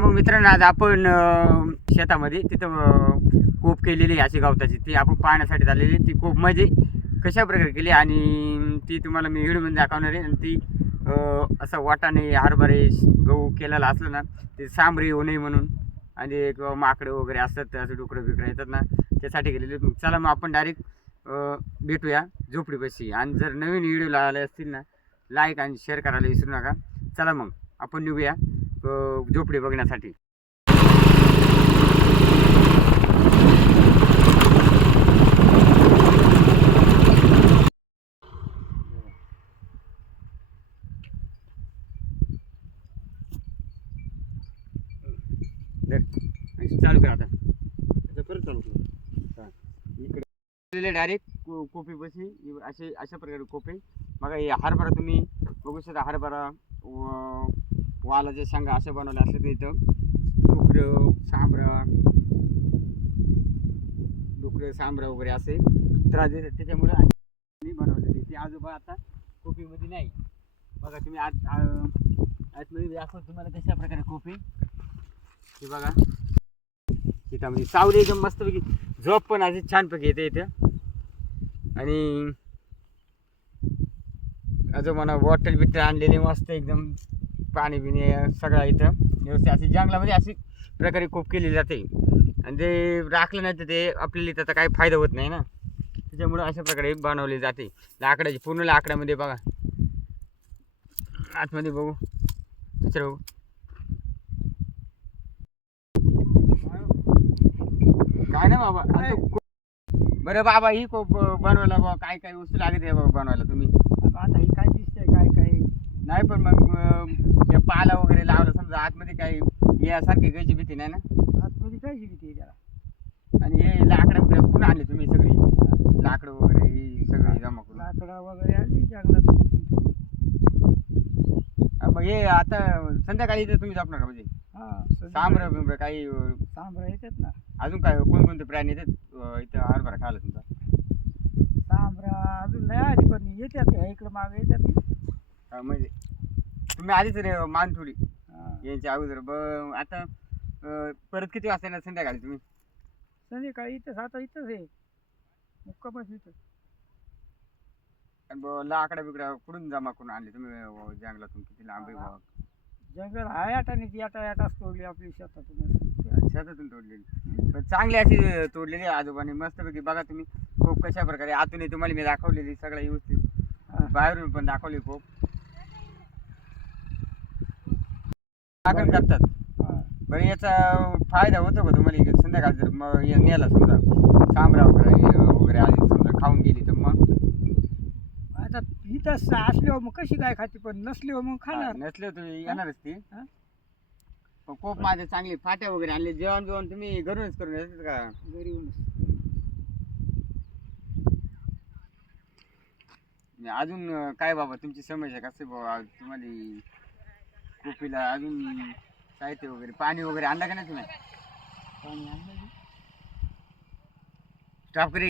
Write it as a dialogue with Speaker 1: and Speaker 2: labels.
Speaker 1: मग मित्रांनो आज आपण शेतामध्ये तिथं कोप केलेली अशी गवताची. ती आपण पाहण्यासाठी झालेली ती कोप म्हणजे कशा प्रकारे केली आणि ती तुम्हाला मी व्हिडिओमध्ये दाखवणार आहे. आणि ती असं वाटाणे हरभरे गहू केलेला असलं ना ते सांबरी येऊ नये म्हणून. आणि एक माकडं वगैरे असतात असं डुकरं बिकडं येतात ना त्यासाठी गेलेले मग चला मग आपण डायरेक्ट भेटूया झोपडीपाशी. आणि जर नवीन व्हिडिओ लावले असतील ना लाईक आणि शेअर करायला विसरू नका. चला मग आपण निघूया. झोपडी बघण्यासाठी. चालू करा आता.
Speaker 2: परत चालू करू.
Speaker 1: इकडे. डायरेक्ट कोपी बसी असे अशा प्रकारे कोपे. मग हे हरभरा तुम्ही बघू शकता हरभरा वालाच्या शेंगा असे बनवल्या असले तर इथं. डुकरं सांबरं डुकरं सांबरं वगैरे असे. त्रास देतात त्याच्यामुळे मी बनवलेली ती आजोबा आता कोपीमध्ये नाही. बघा तुम्ही आत आतमध्ये दाखव तुम्हाला कशा प्रकारे कोपी? हे बघा. शेतामध्ये म्हणजे सावली एकदम मस्तपैकी झोप पण अशी छानपैकी येते इथं. आणि अजून मला बॉटल बिटल आणलेली मस्त एकदम. पाणी बिणी सगळं इथं. व्यवस्थित अशी जंगलामध्ये अशी प्रकारे कोप केली जाते. आणि ते राखलं नाही तर ते आपल्याला त्याचा काही फायदा होत नाही ना. त्याच्यामुळं अशा प्रकारे बनवली जाते. लाकडाची पूर्ण लाकडामध्ये बघा. आतमध्ये बघू. दुसरं बघू. काय ना बाबा? बरं बाबा ही कोप बनवायला बाबा काय काय वस्तू लागत आहे बाबा बनवायला तुम्ही.
Speaker 2: आता हे काय दिसतंय काय काय
Speaker 1: नाही पण मग अं, हे पाला वगैरे लावलं समजा आतमध्ये काही यासारखी गायची भीती नाही ना?
Speaker 2: आतमध्ये काय भीती आहे त्याला.
Speaker 1: आणि हे लाकडं पुन्हा आणले तुम्ही सगळी? लाकडं वगैरे ही सगळी जमा करून.
Speaker 2: लाकडा वगैरे आली जंगलात
Speaker 1: मग हे आता संध्याकाळी इथे तुम्ही जापणार का म्हणजे?
Speaker 2: हा
Speaker 1: सांबर बिंबर काही अं,
Speaker 2: सांबरा येतात ना.
Speaker 1: अजून काय कोणकोणते प्राणी येतात? अं, इथं हरभरा खायला तुमचा?
Speaker 2: सांबरा अजून नाही आली पण येतात ह्या इकडं मागे येतात
Speaker 1: म्हणजे तुम्ही आधीच रे मान थोडी. यायच्या अगोदर. ब आता अं, परत किती वाजता येणार संध्याकाळी तुम्ही?
Speaker 2: संध्याकाळी इथंच आता इथंच आहे. मुक्कामच इथं.
Speaker 1: आणि ब लाकडा बिकडा कुठून जमा करून आणले तुम्ही अं, जंगलातून? किती लांब आहे बुवा?
Speaker 2: जंगल आहे आटाने ती आटा आटाच तोडली आपली शेतातून.
Speaker 1: शेतातून तोडलेली. पण चांगली अशी तोडलेली आहे आजोबाने. मस्तपैकी बघा तुम्ही खूप कशा प्रकारे आतून तुम्हाला मी दाखवलेली सगळं व्यवस्थित. बाहेरून पण दाखवली खूप. लागण करतात
Speaker 2: हा.
Speaker 1: बरं याचा फायदा होतो का तुम्हाला इकडे संध्याकाळ जर मग हे नेला समजा सांबरा वगैरे वगैरे आली समजा खाऊन गेली तर मग?
Speaker 2: आता इथं असल्यावर मग कशी काय खाते? पण नसल्यावर मग खाणार.
Speaker 1: नसले तुम्ही येणारच ती.
Speaker 2: हा?
Speaker 1: पण खूप माझे चांगले फाट्या वगैरे आणले जेवण जेवण तुम्ही घरूनच करून येतात का?
Speaker 2: घरी येऊनच.
Speaker 1: आणि अजून अं, काय बाबा तुमची समस्या कसं बाबा? तुम्हाला कोपीला अजून साहित्य वगैरे पाणी वगैरे आणलं का नाही तुम्ही
Speaker 2: पाणी आणलं की.
Speaker 1: स्टॉप करे